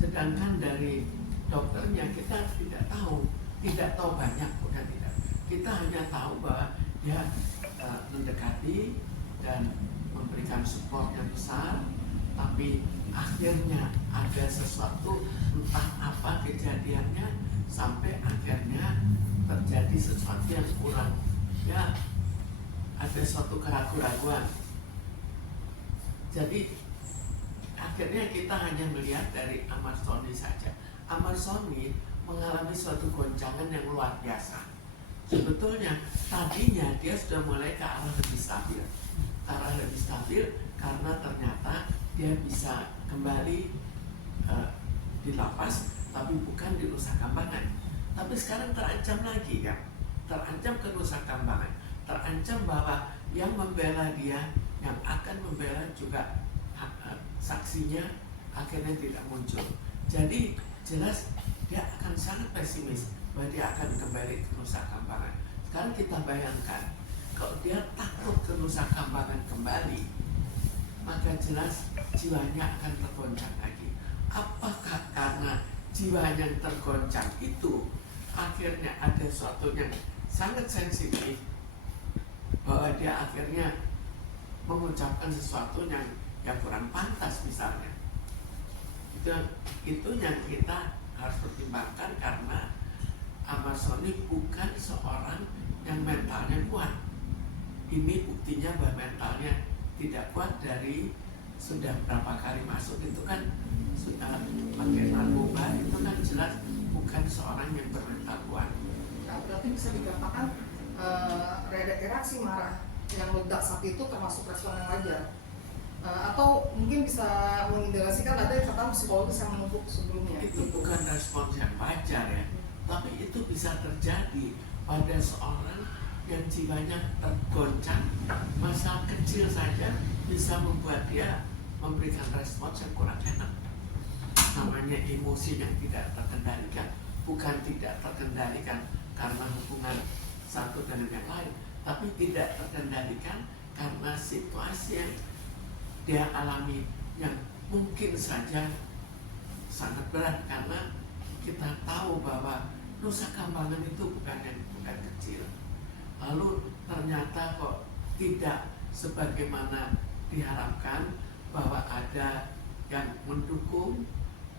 Sedangkan dari dokternya kita tidak tahu banyak, bukan tidak. Kita hanya tahu bahwa dia mendekati dan memberikan support yang besar, tapi akhirnya ada sesuatu, entah apa kejadiannya, sampai akhirnya terjadi sesuatu yang kurang, ya ada suatu keraguan-raguan. Jadi akhirnya kita hanya melihat dari Ahmad Sony saja. Ahmad Sony mengalami suatu goncangan yang luar biasa. Sebetulnya tadinya dia sudah mulai ke arah lebih stabil, karena ternyata dia bisa kembali di lapas, tapi bukan di Nusa Kambangan. Tapi sekarang terancam lagi kan, terancam ke Nusa Kambangan, terancam bahwa yang membela dia, yang akan membela juga saksinya akhirnya tidak muncul. Jadi jelas dia akan sangat pesimis bahwa dia akan kembali ke Nusa Kambangan. Sekarang kita bayangkan kalau dia takut ke Nusa Kambangan kembali, maka jelas jiwanya akan tergoncang lagi. Apakah karena jiwanya yang tergoncang itu akhirnya ada sesuatu yang sangat sensitif, bahwa dia akhirnya mengucapkan sesuatu yang kurang pantas misalnya. Itu yang kita harus pertimbangkan, karena Ahmad Sony bukan seorang yang mentalnya kuat. Ini buktinya bahwa mentalnya tidak kuat dari sudah berapa kali masuk itu kan, sudah pakai narkoba, itu kan jelas bukan seorang yang bermental kuat. Ya, berarti bisa dikatakan reaksi marah yang meledak saat itu termasuk respon yang wajar. Atau mungkin bisa mengindikasikan ada kata psikologis yang menumpuk sebelumnya. Itu bukan respons yang wajar ya, tapi itu bisa terjadi pada seorang yang jiwanya tergoncang. Masalah kecil saja bisa membuat dia memberikan respons yang kurang enak. Namanya emosi yang tidak terkendalikan, bukan tidak terkendalikan karena hubungan satu dengan yang lain, tapi tidak terkendalikan karena situasi yang dia alami yang mungkin saja sangat berat. Karena kita tahu bahwa Nusa Kambangan itu bukan kecil. Lalu ternyata kok tidak sebagaimana diharapkan, bahwa ada yang mendukung,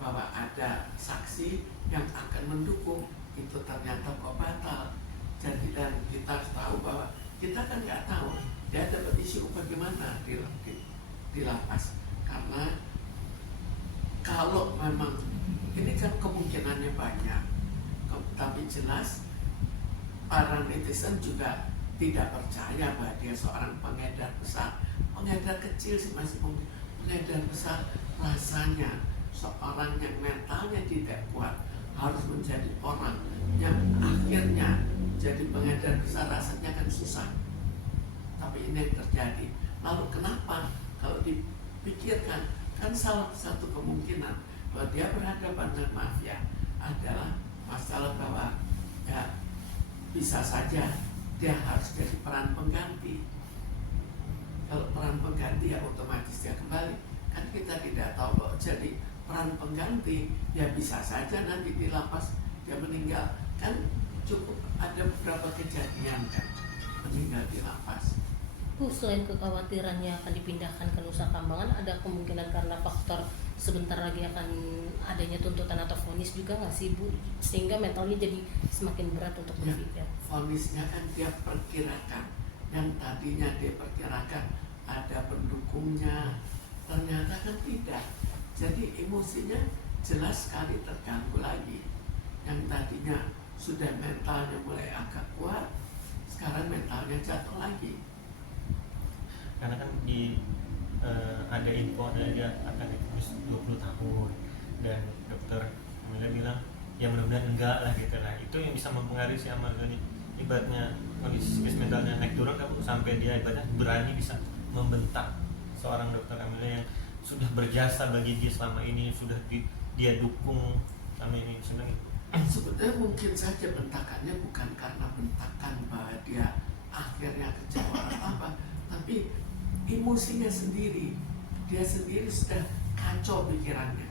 bahwa ada saksi yang akan mendukung, itu ternyata kok batal. Jadi dan kita harus tahu bahwa kita kan nggak tahu dia dapat isu bagaimana di lapas. Karena kalau memang ini kan kemungkinannya banyak, tapi jelas para netizen juga tidak percaya bahwa dia seorang pengedar besar. Pengedar kecil sih masih mungkin, pengedar besar rasanya seorang yang mentalnya tidak kuat harus menjadi orang yang akhirnya jadi pengedar besar, rasanya kan susah. Tapi ini yang terjadi. Lalu kenapa? Kalau dipikirkan, kan salah satu kemungkinan bahwa dia berhadapan dengan mafia adalah masalah bahwa ya bisa saja dia harus jadi peran pengganti. Kalau peran pengganti ya otomatis dia kembali. Kan kita tidak tahu bahwa jadi peran pengganti ya bisa saja nanti di lapas dia meninggal. Kan cukup ada beberapa kejadian kan meninggal di lapas. Bu, selain kekhawatirannya akan dipindahkan ke Nusa Kambangan, ada kemungkinan karena faktor sebentar lagi akan adanya tuntutan atau vonis juga nggak sih Bu, sehingga mentalnya jadi semakin berat untuk berpikir? Vonisnya kan dia perkirakan, yang tadinya dia perkirakan ada pendukungnya, ternyata kan tidak. Jadi emosinya jelas sekali terganggu lagi. Yang tadinya sudah mentalnya mulai agak kuat, sekarang mentalnya jatuh lagi. Karena kan ada info dia akan difonis 20 tahun dan dokter bilang ya mudah-mudahan enggak lah gitu lah. Itu yang bisa mempengaruhi si Ahmad Sony, ibaratnya kondisi mentalnya naik turun kan, sampai dia ibaratnya berani bisa membentak seorang dokter Amelia yang sudah berjasa bagi dia selama ini, sudah dia dukung selama ini. Sebetulnya mungkin saja bentakannya bukan karena bentakan bahwa dia akhirnya kecewa atau apa, tapi emosinya sendiri, dia sendiri sudah kacau pikirannya.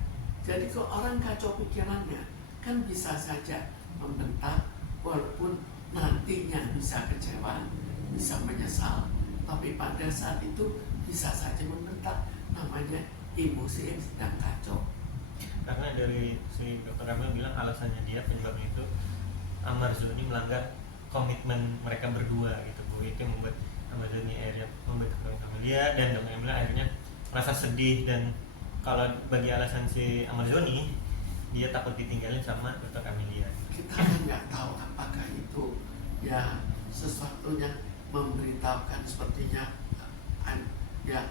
Jadi kalau orang kacau pikirannya, kan bisa saja membentak, walaupun nantinya bisa kecewa, bisa menyesal, tapi pada saat itu bisa saja membentak, namanya emosi yang sedang kacau. Karena dari si dokter Kamil bilang alasannya dia penyebabnya itu Ahmad Zoni melanggar komitmen mereka berdua gitu Bu. Itu yang membuat Ahmad Zoni akhirnya membentak dokter Kamilia, dan dokter Kamilia akhirnya merasa sedih. Dan kalau bagi alasan si Ahmad Zoni, dia takut ditinggalin sama dokter Kamilia. Kita kan nggak tahu apakah itu ya sesuatunya memberitahukan sepertinya ya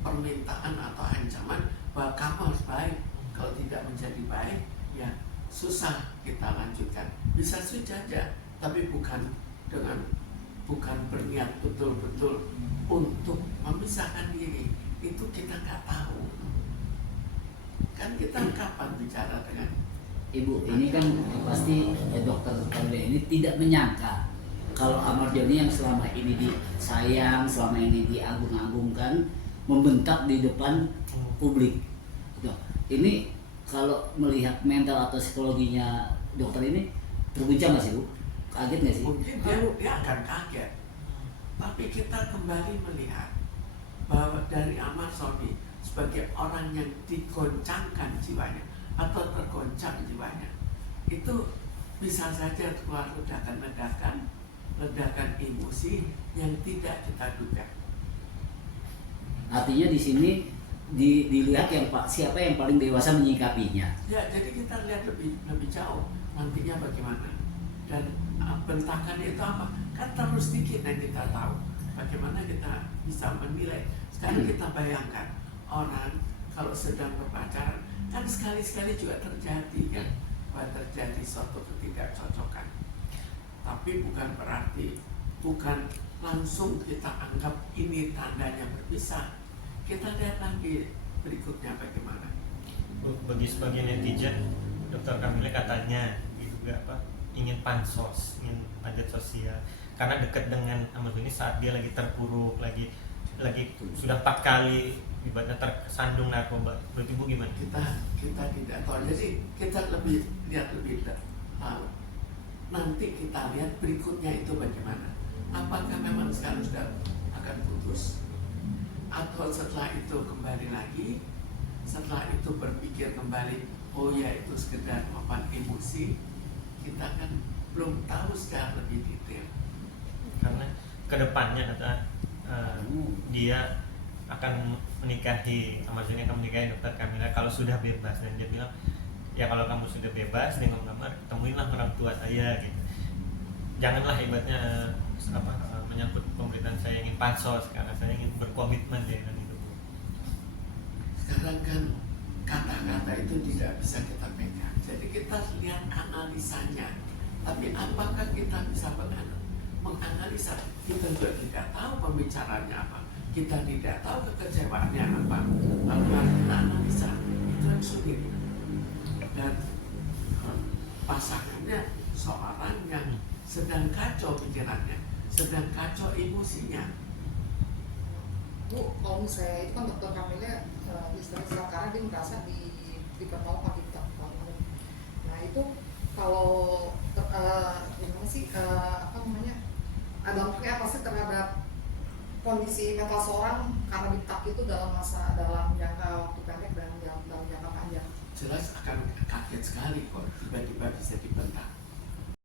permintaan atau ancaman bahwa kamu harus baik. Kalau tidak menjadi baik, ya susah kita lanjutkan. Bisa saja, tapi bukan berniat betul-betul untuk memisahkan diri. Itu kita nggak tahu. Kan kita kapan bicara dengan Ibu, ini kan pasti dokter Kamil ini tidak menyangka kalau Ahmad Zoni yang selama ini disayang, selama ini diagung-agungkan, membentak di depan publik. Ini kalau melihat mental atau psikologinya dokter ini terguncang nggak sih Bu? Kaget nggak sih? mungkin dia akan kaget. Tapi kita kembali melihat bahwa dari Ahmad Zoni sebagai orang yang digoncangkan jiwanya atau tergoncang jiwanya, itu bisa saja keluar ledakan emosi yang tidak kita duga. Artinya di sini dilihat siapa yang paling dewasa menyikapinya. Ya, jadi kita lihat lebih jauh nantinya bagaimana. Dan bentakan itu apa? Kan terus sedikit yang kita tahu. Bagaimana kita bisa menilai. Sekarang kita bayangkan orang kalau sedang berpacaran, kan sekali-sekali juga terjadi kan, bahwa terjadi suatu ketidakcocokan. Tapi bukan langsung kita anggap ini tandanya berpisah. Kita lihat lagi berikutnya bagaimana. Bagi sebagian netizen, dokter Kamil katanya juga ingin pansos, ingin panjat sosial, karena dekat dengan Ahmad Zoni saat dia lagi terpuruk, lagi sudah 4 kali ibaratnya tersandung narkoba. Berarti Bu gimana? Kita tidak tahu. Jadi kita lihat lebih tahu. Nanti kita lihat berikutnya itu bagaimana. Apakah memang sekarang sudah akan putus? Atau setelah itu kembali lagi, setelah itu berpikir kembali, oh ya itu sekedar papan emosi, kita kan belum tahu secara lebih detail. Karena kedepannya kata dia akan menikahi, Ahmad Zoni akan menikahi dokter Kamila kalau sudah bebas, dan dia bilang ya kalau kamu sudah bebas dengan kamar, temuinlah orang tua saya gitu. Janganlah ibaratnya menyangkut pemberitaan saya ingin pansos, karena saya ingin berkomitmen dengan itu. Sekarang kan kata-kata itu tidak bisa kita pegang. Jadi kita lihat analisanya. Tapi apakah kita bisa menganalisa? Kita juga tidak tahu pembicaranya apa. Kita tidak tahu kekecewaannya apa. Lalu kita analisa, itu yang sulit. Dan pasangannya seorang yang sedang kacau pikirannya, sedang kacau emosinya. Bu, kalau misalnya itu kan dokter Kamilnya istilahnya karena dia merasa dipertolongan gitu. Nah itu kalau gimana sih ada dampaknya apa sih terhadap kondisi mental seorang karena ditak itu dalam jangka waktu pendek dan dalam jangka panjang? Jelas akan kaget sekali kok tiba-tiba bisa